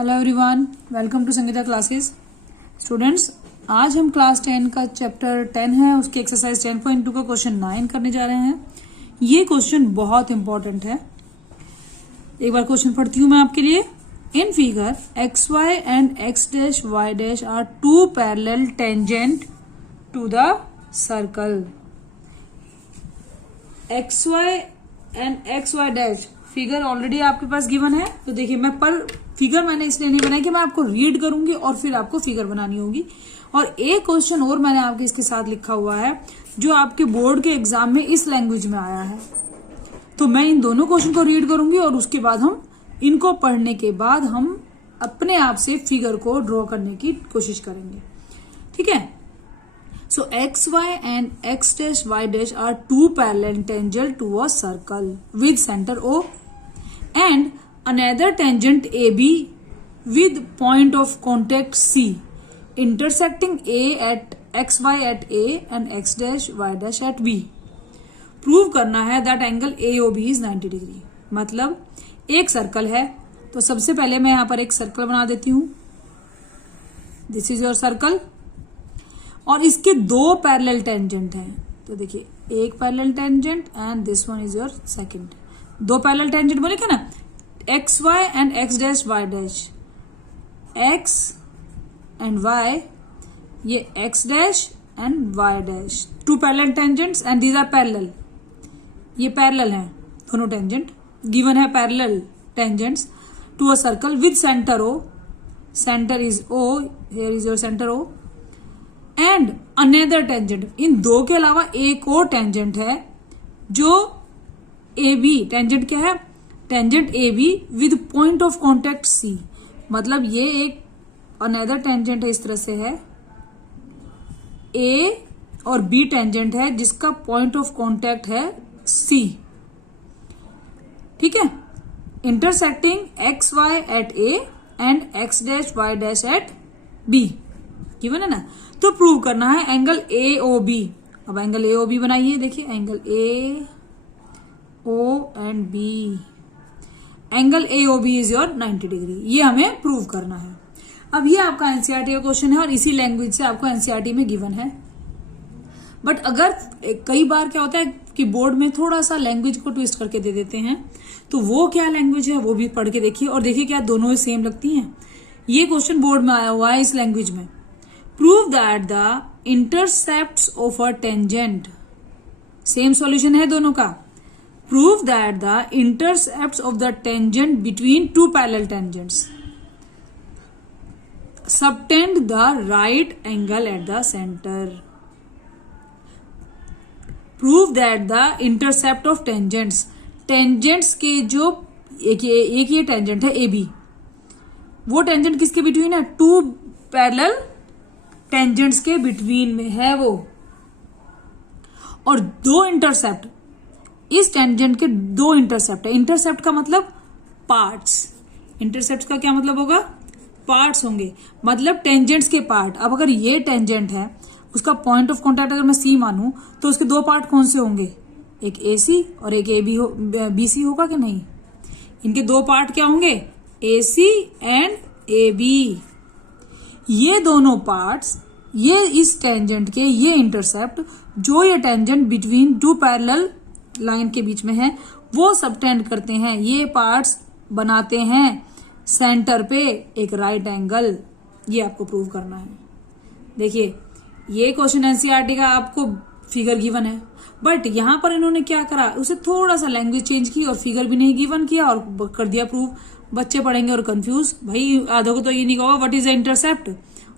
Hello everyone, welcome to Sangeeta classes. Students, आज हम class 10 का चैप्टर 10 है, उसके एक्सरसाइज 10.2 का क्वेश्चन 9 करने जा रहे हैं। ये क्वेश्चन बहुत इंपॉर्टेंट है। एक बार क्वेश्चन पढ़ती हूँ मैं आपके लिए। In figure x Y and x dash Y dash are two parallel tangent to the circle. X Y and x y dash figure already आपके पास गिवन है। तो देखिए, मैं पर फिगर मैंने इसलिए नहीं बनाई कि मैं आपको रीड करूंगी और फिर आपको फिगर बनानी होगी। और एक क्वेश्चन और मैंने आपके इसके साथ लिखा हुआ है जो आपके बोर्ड के एग्जाम में इस लैंग्वेज में आया है। तो मैं इन दोनों क्वेश्चन को रीड करूंगी और उसके बाद हम इनको पढ़ने के बाद हम अपने आप से फिगर को ड्रॉ करने की कोशिश करेंगे। ठीक है। So xy and x dash y dash are two parallel tangent to a circle with center O and another tangent AB with point of contact C intersecting A at xy at A and x dash y dash at B. Prove करना है that angle AOB is 90 degree. मतलब एक circle है, तो सबसे पहले मैं यहां पर एक सर्कल बना देती हूं। दिस इज योर सर्कल और इसके दो पैरेलल टेंजेंट हैं। तो देखिए, एक parallel tangent and this one is your second. दो पैरेलल टेंजेंट बोले क्या ना, X Y and x dash Y dash, X and Y, ये X dash and Y dash, two parallel tangents and these are parallel. ये parallel हैं दोनों tangent. Given है parallel tangents to a circle with centre O. Centre is O, here is your centre O and another tangent. इन दो के अलावा एक और टेंजेंट है जो ए बी। टेंजेंट क्या है? Tangent A B with point of contact C. मतलब ये एक अनदर टेंजेंट है, इस तरह से है। ए और बी टेंजेंट है जिसका पॉइंट ऑफ कॉन्टेक्ट है सी। ठीक है। Intersecting x y at A and x dash Y dash at B. Given है ना। तो प्रूव करना है एंगल ए ओ बी। अब एंगल ए ओ बी बनाइए। देखिए, angle A O and B, angle A O B is your 90 degree. ये हमें प्रूव करना है। अब ये आपका एनसीईआरटी का क्वेश्चन है और इसी लैंग्वेज से आपको एनसीईआरटी में गिवन है। बट अगर कई बार क्या होता है कि बोर्ड में थोड़ा सा लैंग्वेज को ट्विस्ट करके दे देते हैं, तो वो क्या लैंग्वेज है वो भी पढ़ के देखिए और देखिए क्या दोनों सेम लगती हैं। ये क्वेश्चन बोर्ड में आया हुआ है इस लैंग्वेज में। Prove that the intercepts of a tangent, same solution है दोनों का। Prove that the intercepts of the tangent between two parallel tangents subtend the right angle at the center. Prove that the intercept of tangents, tangents के जो एक ये tangent है A B, वो tangent किसके बिटवीन है? टू पैरेलल टेंजेंट्स के between में है वो। और दो इंटरसेप्ट, इस टेंजेंट के दो इंटरसेप्ट है। इंटरसेप्ट का मतलब पार्ट्स। इंटरसेप्ट का क्या मतलब होगा? पार्ट्स होंगे, मतलब टेंजेंट्स के पार्ट। अब अगर ये टेंजेंट है, उसका पॉइंट ऑफ कॉन्टैक्ट अगर मैं सी मानूं, तो उसके दो पार्ट कौन से होंगे? एक ए सी और एक ए बी बी सी होगा कि नहीं? इनके दो पार्ट क्या होंगे? ए सी एंड ए बी। ये दोनों पार्ट्स, ये इस टेंजेंट के ये इंटरसेप्ट, जो ये tangent between two parallel line के बीच में है, वो सबटेंड करते हैं। ये पार्ट्स बनाते हैं सेंटर पे एक राइट एंगल। ये आपको प्रूव करना है। देखिए, ये क्वेश्चन एनसीईआरटी का आपको फिगर गिवन है, बट यहां पर इन्होंने क्या करा, उसे थोड़ा सा लैंग्वेज चेंज की और फिगर भी नहीं गिवन किया और कर दिया प्रूव। बच्चे पढ़ेंगे और कंफ्यूज। भाई आधो को तो ये नहीं कहोगा what is the intercept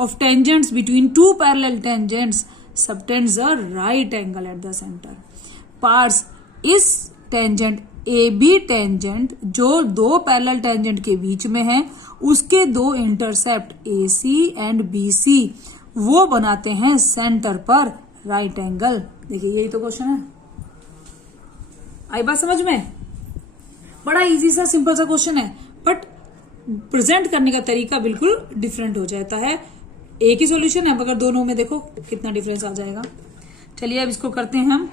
of tangents between two parallel tangents subtends a right angle at the centre. Parts, इस टेंजेंट ए बी टेंजेंट जो दो पैरेलल टेंजेंट के बीच में है, उसके दो intercept A C and B C, वो बनाते हैं सेंटर पर राइट एंगल। देखिए, यही तो क्वेश्चन है। आई बात समझ में? बड़ा इजी सा सिंपल सा क्वेश्चन है, बट प्रेजेंट करने का तरीका बिल्कुल डिफरेंट हो जाता है। एक ही सॉल्यूशन है मगर दोनों में देखो कितना डिफरेंस आ जाएगा। चलिए अब इसको करते हैं हम।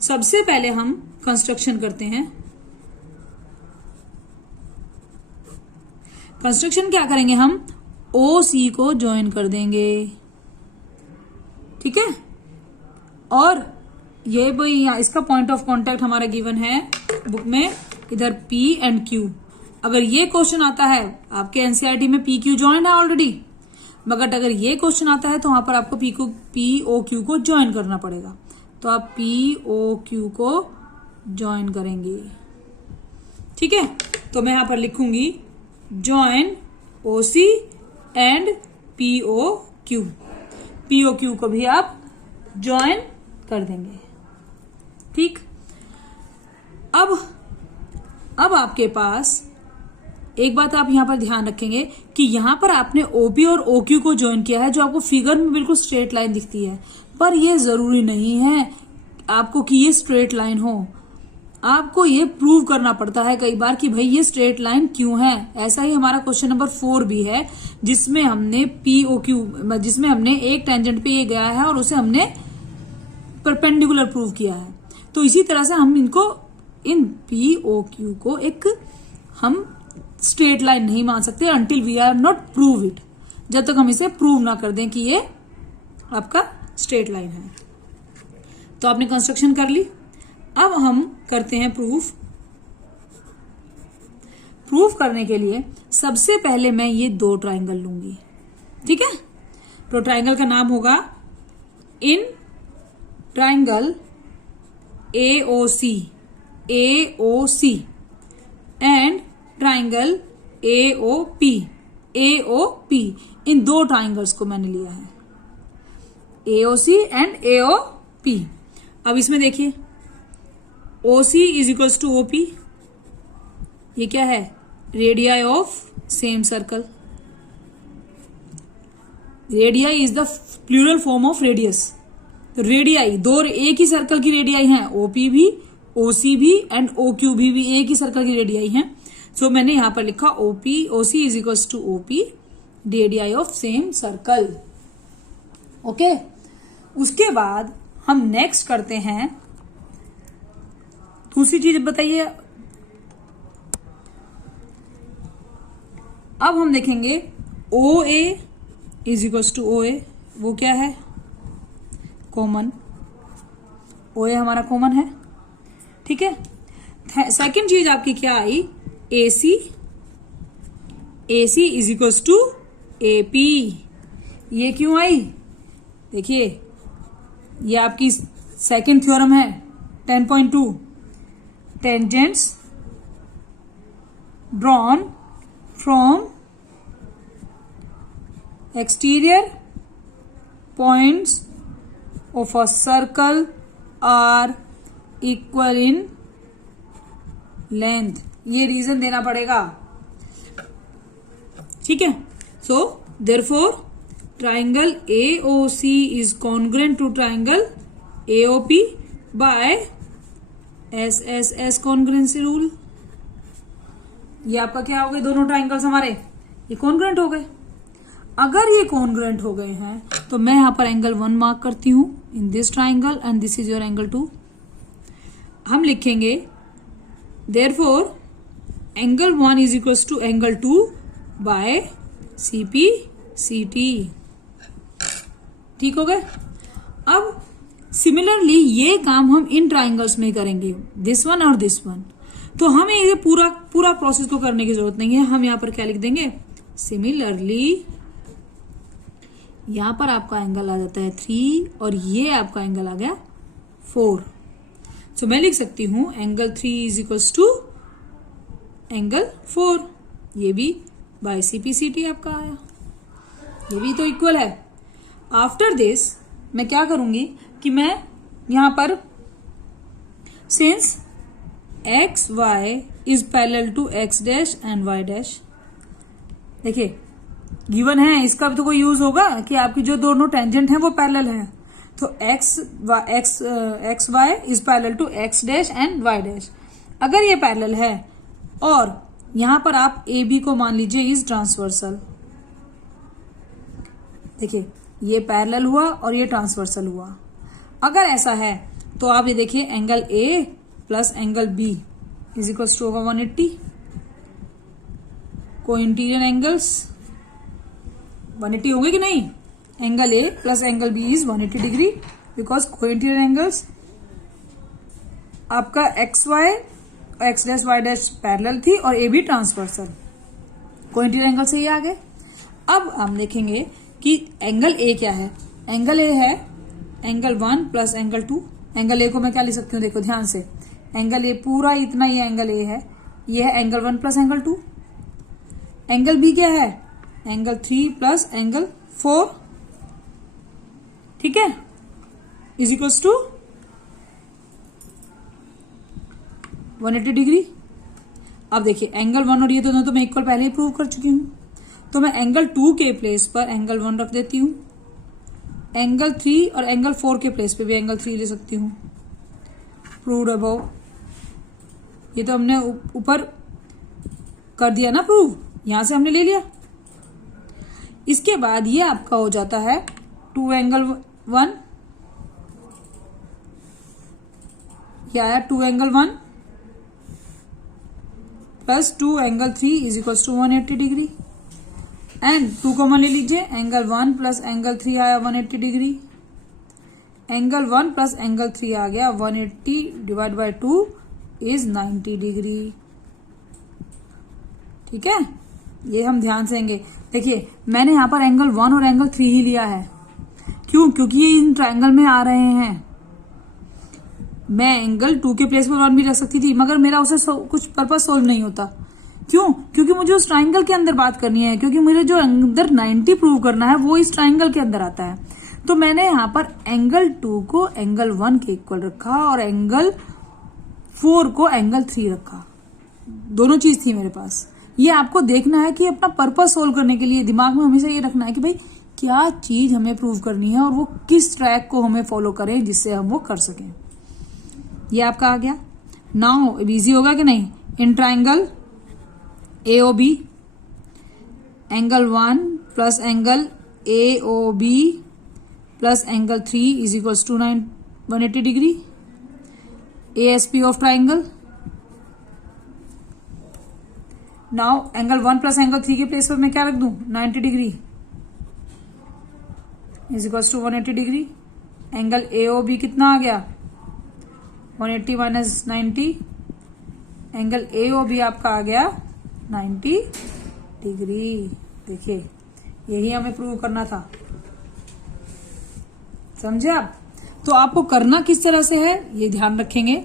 सबसे पहले हम कंस्ट्रक्शन करते हैं। कंस्ट्रक्शन क्या करेंगे हम, ओ सी को ज्वाइन कर देंगे, ठीक है। और ये भाई इसका पॉइंट ऑफ कांटेक्ट हमारा गिवन है बुक में, इधर P एंड Q। अगर ये क्वेश्चन आता है आपके एनसीईआरटी में P Q ज्वाइन है ऑलरेडी, मगर अगर ये क्वेश्चन आता है तो वहां पर आपको P O Q को ज्वाइन करना पड़ेगा। तो आप P O Q को ज्वाइन करेंगे, ठीक है। तो मैं यहां पर लिखूंगी join O C and P O Q। P O Q को भी आप ज्वाइन कर देंगे, ठीक। अब आपके पास एक बात आप यहां पर ध्यान रखेंगे कि यहां पर आपने OP और OQ को ज्वाइन किया है, जो आपको फिगर में बिल्कुल स्ट्रेट लाइन दिखती है, पर यह जरूरी नहीं है आपको कि ये स्ट्रेट लाइन हो। आपको ये प्रूव करना पड़ता है कई बार कि भाई ये स्ट्रेट लाइन क्यों है। ऐसा ही हमारा क्वेश्चन नंबर 4 भी है, जिसमें हमने POQ, जिसमें हमने एक टेंजेंट पे ये गया है और उसे हमने परपेंडिकुलर प्रूव किया है। तो इसी तरह से हम इन POQ को एक हम स्ट्रेट लाइन नहीं मान सकते until we are not prove it, जब तक हम इसे प्रूव ना कर दें कि ये आपका स्ट्रेट लाइन है। तो आपने कंस्ट्रक्शन कर ली। अब हम करते हैं प्रूफ। प्रूफ करने के लिए सबसे पहले मैं ये 2 ट्राइंगल लूंगी, ठीक है। तो ट्राइंगल का नाम होगा in triangle AOC and triangle AOP। In 2 triangles को मैंने लिया है, AOC एंड AOP। अब इसमें देखिए OC is equals to OP, ये क्या है, radii of same circle. Radii is the plural form of radius. तो रेडियाई 2 एक ही सर्कल की रेडियाई हैं, OP भी OC भी एंड OQ भी एक ही सर्कल की रेडियाई हैं। सो मैंने यहां पर लिखा OC is equals to OP, radii of same circle, okay. उसके बाद हम नेक्स्ट करते हैं दूसरी चीज, बताइए। अब हम देखेंगे OA is equals to OA, वो क्या है, कॉमन। OA हमारा कॉमन है, ठीक है। सेकंड चीज आपकी क्या आई, AC is equals to AP। ये क्यों आई, देखिए ये आपकी सेकंड थ्योरम है 10.2, tangents drawn from exterior points of a circle are equal in length. ये रीजन देना पड़ेगा, ठीक है। So therefore triangle AOC is congruent to triangle AOP by SSS congruency rule. ये आपका क्या हो गए, दोनों ट्राइंगल्स हमारे ये कॉन्ग्रुएंट हो गए। अगर ये कॉन्ग्रुएंट हो गए हैं तो मैं यहां पर एंगल 1 मार्क करती हूं in this triangle and this is your angle 2। हम लिखेंगे therefore angle 1 is equals to angle 2 by CP/CT, ठीक हो गए। अब सिमिलरली ये काम हम इन ट्राइंगल्स में करेंगे, दिस वन और दिस वन। तो हमें ये पूरा प्रोसेस को करने की जरूरत नहीं है। हम यहां पर क्या लिख देंगे, सिमिलरली यहां पर आपका एंगल आ जाता है 3 और ये आपका एंगल आ गया 4। सो मैं लिख सकती हूं angle 3 is equals to angle 4। ये भी बाय CP/CT आपका आया, ये भी तो इक्वल है। आफ्टर दिस मैं क्या करूंगी कि मैं यहां पर since XY is parallel to X dash and Y dash, देखिए गिवन है, इसका भी तो कोई यूज होगा कि आपकी जो दोनों टेंजेंट हैं वो पैरेलल हैं। तो XY is parallel to X dash and Y dash. अगर ये पैरेलल है और यहां पर आप AB को मान लीजिए इज ट्रांसवर्सल, देखिए ये पैरेलल हुआ और ये ट्रांसवर्सल हुआ। अगर ऐसा है तो आप ये देखिए angle A plus angle B is equal to 180। Co interior angles 180 होंगे कि नहीं? Angle A plus angle B is 180 degree because co interior angles आपका x y x dash Y dash parallel थी और A B transversal, co interior angle से ही आ गए। अब हम देखेंगे कि एंगल ए क्या है। एंगल ए है angle 1 plus angle 2। Angle A को मैं क्या लिख सकती हूँ, देखो ध्यान से, एंगल ए पूरा इतना ही एंगल ए है, ये है angle 1 plus angle 2। Angle B क्या है, एंगल 3 प्लस एंगल 4, ठीक है, इज इक्वल्स टू 180 डिग्री। अब देखिए एंगल 1 और ये दोनों तो मैं इक्वल पहले ही प्रूव कर चुकी हूं, तो मैं एंगल 2 के प्लेस पर एंगल 1 रख देती हूं, एंगल 3 और एंगल 4 के प्लेस पे भी एंगल 3 ले सकती हूं। प्रूव्ड अबव, ये तो हमने ऊपर कर दिया ना प्रूव, यहां से हमने ले लिया। इसके बाद ये आपका हो जाता है 2 एंगल 1, ये आया 2 angle 1 plus 2 angle 3 is equals to 180 degree. And 2 common ले लीजिए, एंगल 1 प्लस एंगल 3 आया 180 डिग्री। एंगल 1 प्लस एंगल 3 आ गया 180 डिवाइड बाय 2 इज 90 डिग्री, ठीक है। ये हम ध्यान से देंगे। देखिए मैंने यहां पर एंगल 1 और एंगल 3 ही लिया है, क्यों? क्योंकि ये इन ट्रायंगल में आ रहे हैं। मैं एंगल 2 के प्लेस पर 1 भी रख सकती थी, मगर मेरा उसे कुछ पर्पस सोल्व नहीं होता। क्यों? क्योंकि मुझे उस ट्रायंगल के अंदर बात करनी है, क्योंकि मुझे जो अंदर 90 प्रूव करना है वो इस ट्रायंगल के अंदर आता है। तो मैंने यहाँ पर एंगल 2 को एंगल 1 के इक्वल रखा और एंगल 4 को एंगल 3 रखा। दोनों चीज थी मेरे पास। ये आपको देखना है कि अपना पर्पस सोल्व करने के लिए दिमाग में हमेशा ये रखना है कि भाई क्या चीज हमें प्रूव करनी है और वो किस ट्रैक को हमें फॉलो करें जिससे हम वो कर सकें। ये आपका आ गया। नाउ इजी होगा कि नहीं? In triangle AOB angle 1 plus angle AOB plus angle 3 is equals to 180 degree. ASP of triangle. Now angle 1 plus angle 3 के प्लेस पर मैं क्या रख दूं? 90 degree is equals to 180 degree. Angle AOB कितना आ गया? 180 माइनस 90। एंगल AOB आपका आ गया 90 डिग्री। देखिए यही हमें प्रूव करना था, समझे आप? तो आपको करना किस तरह से है ये ध्यान रखेंगे।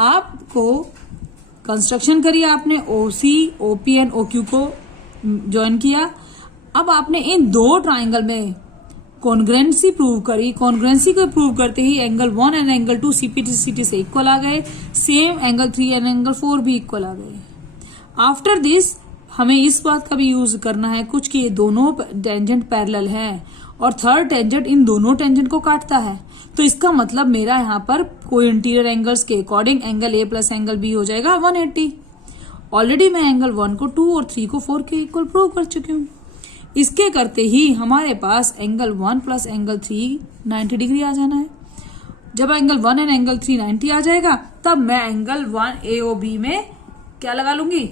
आपको कंस्ट्रक्शन करी आपने, OC, OP एंड OQ को ज्वाइन किया। अब आपने इन दो ट्राइंगल में कॉन्ग्रुएंसी प्रूव करी। कॉन्ग्रुएंसी को प्रूव करते ही एंगल 1 एंड एंगल 2 CPT से इक्वल आ गए। सेम एंगल 3 एंड एंगल 4 भी इक्वल आ गए। आफ्टर दिस हमें इस बात का भी यूज करना है कुछ कि ये दोनों टेंजेंट पैरेलल हैं और थर्ड टेंजेंट इन दोनों टेंजेंट को काटता है। तो इसका मतलब मेरा यहाँ पर कोई इंटीरियर एंगल्स के according angle A plus angle B हो जाएगा 180। ऑलरेडी मैं एंगल 1 को 2 और 3 को 4 के इक्वल प्रूव कर चुकी हूँ। इसके करते ही हमारे पास एंगल 1 प्लस एंगल 3 90 डिग्री आ जाना है। जब एंगल 1 एंड एंगल 3 90 आ जाएगा तब मैं एंगल 1 AOB में क्या लगा लूंगी?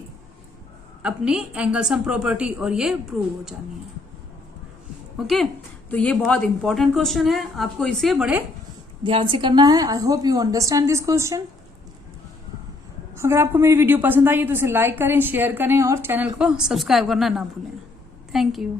अपनी एंगल सम प्रॉपर्टी, और ये प्रूव हो जानी है। ओके, तो ये बहुत इंपॉर्टेंट क्वेश्चन है, आपको इसे बड़े ध्यान से करना है। I hope you understand this question. अगर आपको मेरी वीडियो पसंद आई तो इसे लाइक करें, शेयर करें और चैनल को सब्सक्राइब करना ना भूलें। Thank you.